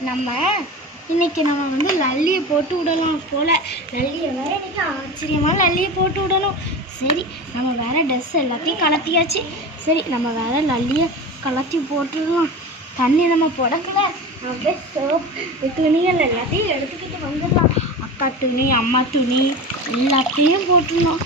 நம்ம இன்னைக்கு வந்து லல்லியை போட்டு விடலாம் போல. லல்லியை வேற இன்னைக்கு ஆச்சரியமாக லல்லியை போட்டு விடணும். சரி, நம்ம வேற ட்ரெஸ் எல்லாத்தையும் கலத்தியாச்சு. சரி, நம்ம வேற லல்லியை கலத்தி போட்டுடலாம். தண்ணி நம்ம போடக்கூட அப்படியே சோப்பு துணிகள் எல்லாத்தையும் எடுத்துக்கிட்டு வந்துடலாம். அக்கா துணி, அம்மா துணி எல்லாத்தையும் போட்டுடலாம்.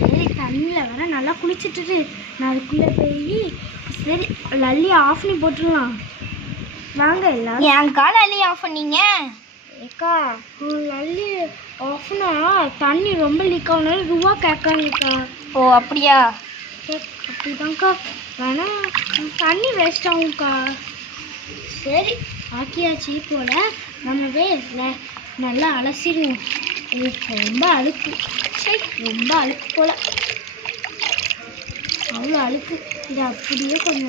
சரி தண்ணியில் வேற நல்லா குளிச்சுட்டு நான் அதுக்குள்ளே போய் சரி லல்லி ஆஃப் பண்ணி போட்டுடலாம். வாங்க எல்லாம். ஏன்க்கா லல்லி ஆஃப் பண்ணீங்க? ஏக்கா லல்லி ஆஃப்னா தண்ணி ரொம்ப லீக் ஆகுனால ரூபா கேட்காங்கக்கா. ஓ அப்படியா? அப்படிதான்க்கா, வேணா தண்ணி வேஸ்ட் ஆகும்க்கா. சரி ஆக்கியாச்சு. போல நம்மவே நல்லா அலசிடுவோம். இது ரொம்ப அழுக்கு. சரி ரொம்ப அழுக்கு போல, அவ்வளோ அழுக்கு. இது அப்படியே கொஞ்ச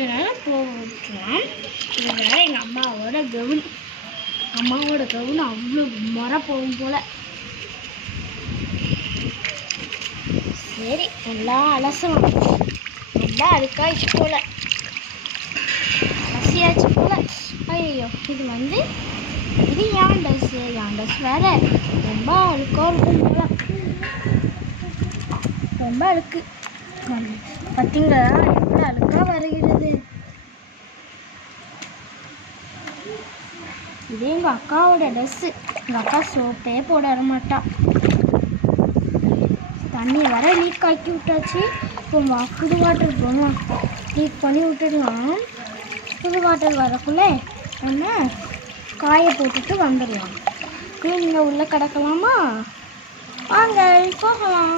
நேரம் போட்டுலாம். இது வேற எங்கள் அம்மாவோட கவுன் அவ்வளோ முறை போகும் போல. சரி நல்லா அலசலாம். ரொம்ப அழுக்காயிடுச்சு போல, அலசியாச்சு போல. ஐயோ இது இது ஏன் ட்ரெஸ் வேற ரொம்ப அழுக்கா இருக்கும் போல. ரொம்ப அழுக்கு பார்த்தீங்களா, எவ்வளோ அழுக்கா வருகிறது. இதே எங்கள் அக்காவோட ட்ரெஸ்ஸு. எங்கள் அக்கா சோப்பே போட வரமாட்டா. தண்ணி வர லீக் ஆக்கி விட்டாச்சு. இப்போ புது வாட்டர் போடலாம். லீக் பண்ணி விட்டுடலாம். புது வாட்டர் வரக்குள்ளே நம்ம காய போட்டுட்டு வந்துடலாம். நீங்கள் உள்ளே கிடக்கலாமா? வாங்க போகலாம்.